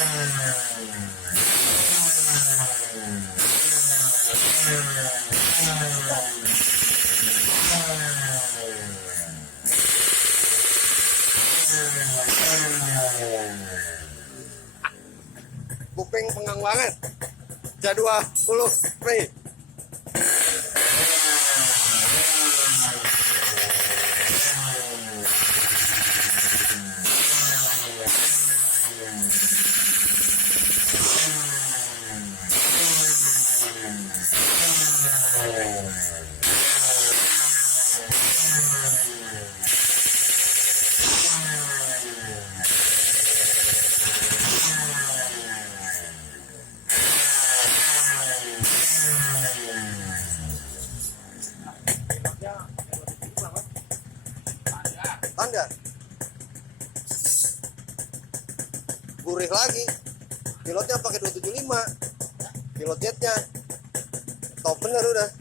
Kuping pengang banget. Jadwal 10 Mei. Anda gurih lagi, pilotnya pakai 275, pilot jetnya top bener udah.